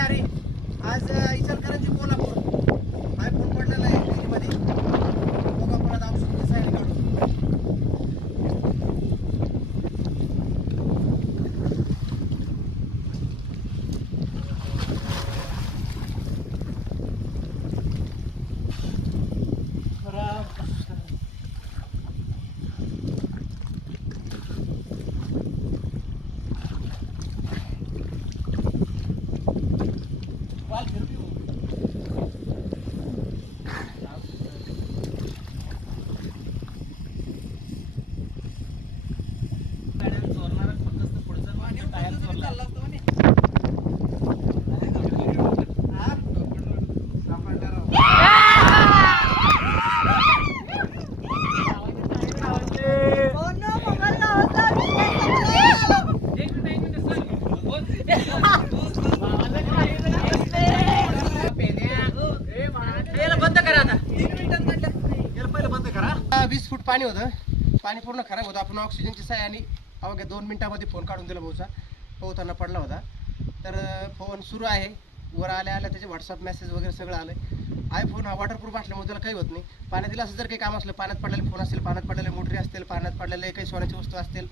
हरी. आज इचलकरंजी कोल्हापूर हा फोन पडलेला आहे विहिरीमध्ये. बघा परत औषध साईड काढून. वीस फूट पाणी होतं. पाणी पूर्ण खराब होतं. आपण ऑक्सिजनची सहाय्याने अवघ्या 2 मिनिटांमध्ये फोन काढून दिला भाऊचा. पोहताना पडला होता. तर फोन सुरू आहे. वर आल्या त्याचे व्हॉट्सअप मेसेज वगैरे सगळं आलं. आयफोन हा वॉटरप्रूफ असल्यामुळे त्याला काही होत नाही. पाण्यात दिला असं जर काही काम असलं, पाण्यात पडलेले फोन असतील, पाण्यात पडलेले मोटरी असतील, पाण्यात पडलेले काही सोन्याची वस्तू असतील,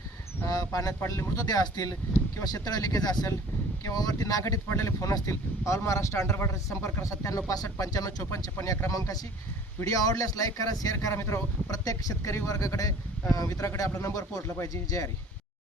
पाण्यात पडलेले मृतदेह असतील, किंवा शेततळे लिकेज असेल, किंवा वरती नागडीत पडलेले फोन असतील, ऑल महाराष्ट्र अंडरवाटर संपर्क करा 97 65 55 54 56 या क्रमांकाशी. व्हिडिओ आवडल्यास लाईक करा, शेअर करा मित्र. प्रत्येक शेतकरी वर्गाकडे मित्राकडे आपला नंबर पोहोचला पाहिजे. जय हरी.